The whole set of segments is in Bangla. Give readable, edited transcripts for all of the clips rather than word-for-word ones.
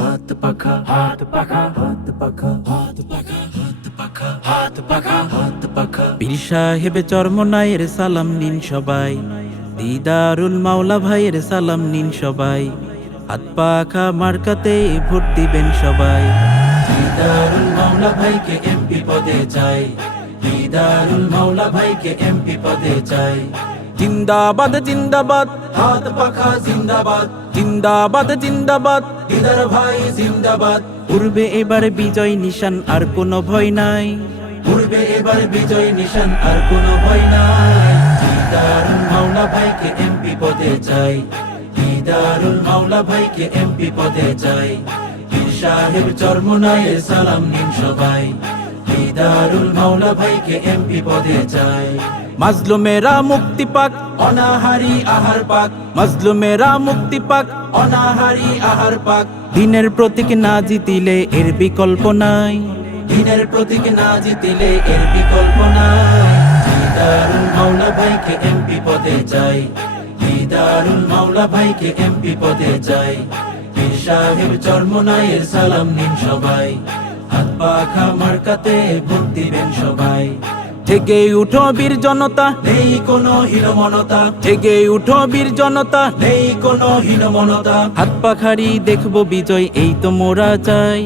হাত পাখা হাত পাখা হাত পাখা হাত পাখা হাত পাখা হাত পাখা হাত পাখা। পীর সাহেব চরমনায়ের সালাম নিন সবাই, দিদারুল মাওলা ভাইয়ের সালাম নিন সবাই, হাত পাখা মার্কাতে ভোট দিবেন সবাই। দিদারুল মাওলা ভাইকে এমপি পদে চাই, দিদারুল মাওলা ভাইকে এমপি পদে চাই। জিন্দাবাদ জিন্দাবাদ হাত পাখা জিন্দাবাদ, জিন্দাবাদ জিন্দাবাদ, দিদার ভাই জিন্দাবাদ। পূর্বে এবার বিজয় নিশান আর কোনো ভয় নাই, পূর্বে এবার বিজয় নিশান আর কোনো ভয় নাই। দিদারুল মাওলা ভাইকে এমপি পদে চাই, দিদারুল মাওলা ভাইকে এমপি পদে চাই। পীর সাহেব চরমনায়ের সালাম নিন সবাই, দিদারুল মাওলা ভাইকে এমপি পদে চাই। মাজলুমেরা মুক্তি পাক, অনাহারি আহার পাক, মাজলুমেরা মুক্তি পাক, অনাহারি আহার পাক। দিনের প্রতীক না জিতিলে এর বিকল্প নাই, দিনের প্রতীক না জিতিলে এর বিকল্প নাই। দিদারুল মাওলা ভাইকে এমপি পদে চাই, দিদারুল মাওলা ভাইকে এমপি পদে চাই। পীর সাহেব চরমনায়ের সালাম নিন সবাই, হাত পাখা মার্কাতে ভোট দিবেন সবাই। জেগে উঠো বীর জনতা, নেই কোনো হীনমনতা, জেগে উঠো বীর জনতা, নেই কোনো হীনমনতা। হাত পাখারি দেখবো বিজয় এই তো মোরা চাই,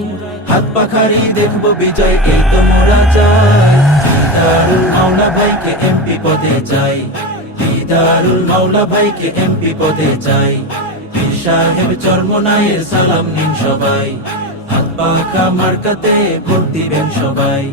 হাত পাখারি দেখবো বিজয় এই তো মোরা চাই। দিদারুল মাওলা ভাইকে এমপি পদে চাই, দিদারুল মাওলা ভাইকে এমপি পদে চাই। পীর সাহেব চরমনায়ের সালাম নিন সবাই, হাত পাখা মার্কাতে ভোট দিবেন সবাই।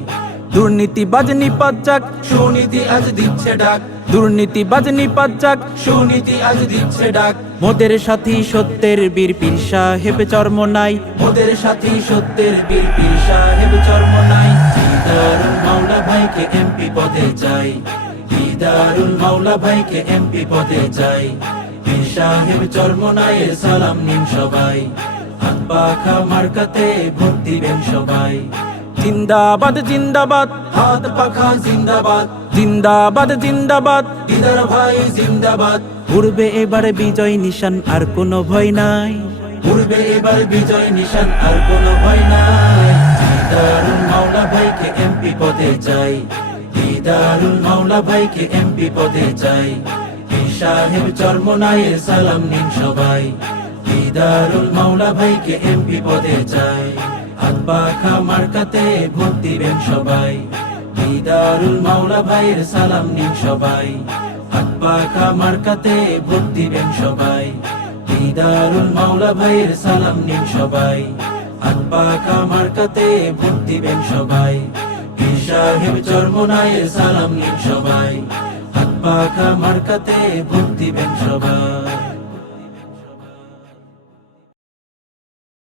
দুর্নীতিবাজ নিপাত যাক, সুনীতি আজ দিচ্ছে ডাক, দুর্নীতিবাজ নিপাত যাক, সুনীতি আজ দিচ্ছে ডাক। মোদের সাথী সত্যের বীর পীর সাহেব চরমনাই, ওদের সাথী সত্যের বীর পীর সাহেব চরমনাই। দিদারুল মাওলা ভাইকে এমপি পদে চাই, দিদারুল মাওলা ভাইকে এমপি পদে চাই। পীর সাহেব চরমনায়ের সালাম নিন সবাই, হাত পাখা মার্কাতে ভোট দিবেন সবাই। জিন্দাবাদ জিন্দাবাদ, হাত পাখা জিন্দাবাদ, জিন্দাবাদ জিন্দাবাদ, দিদার ভাই জিন্দাবাদ। পূর্বে এবার বিজয় নিশান আর কোনো ভয় নাই, পূর্বে এবার বিজয় নিশান আর কোনো ভয় নাই। দিদারুল মাওলা ভাইকে এমপি পদে চাই, দিদারুল মাওলা ভাইকে এমপি পদে চাই। পীর সাহেব চরমনায়ের সালাম নিন সবাই, দিদারুল মাওলা ভাইকে এমপি পদে চাই। হাত পাখা মার্কাতে ভোট দিবেন সবাই, দিদারুল মাওলা ভাইয়ের সালাম নিন সবাই। হাত পাখা মার্কাতে ভোট দিবেন সবাই, দিদারুল মাওলা ভাইয়ের সালাম নিন সবাই। হাত পাখা মার্কাতে ভোট দিবেন সবাই। পীর সাহেব চরমনায়ের সালাম নিন সবাই, হাত পাখা মার্কাতে ভোট দিবেন সবাই।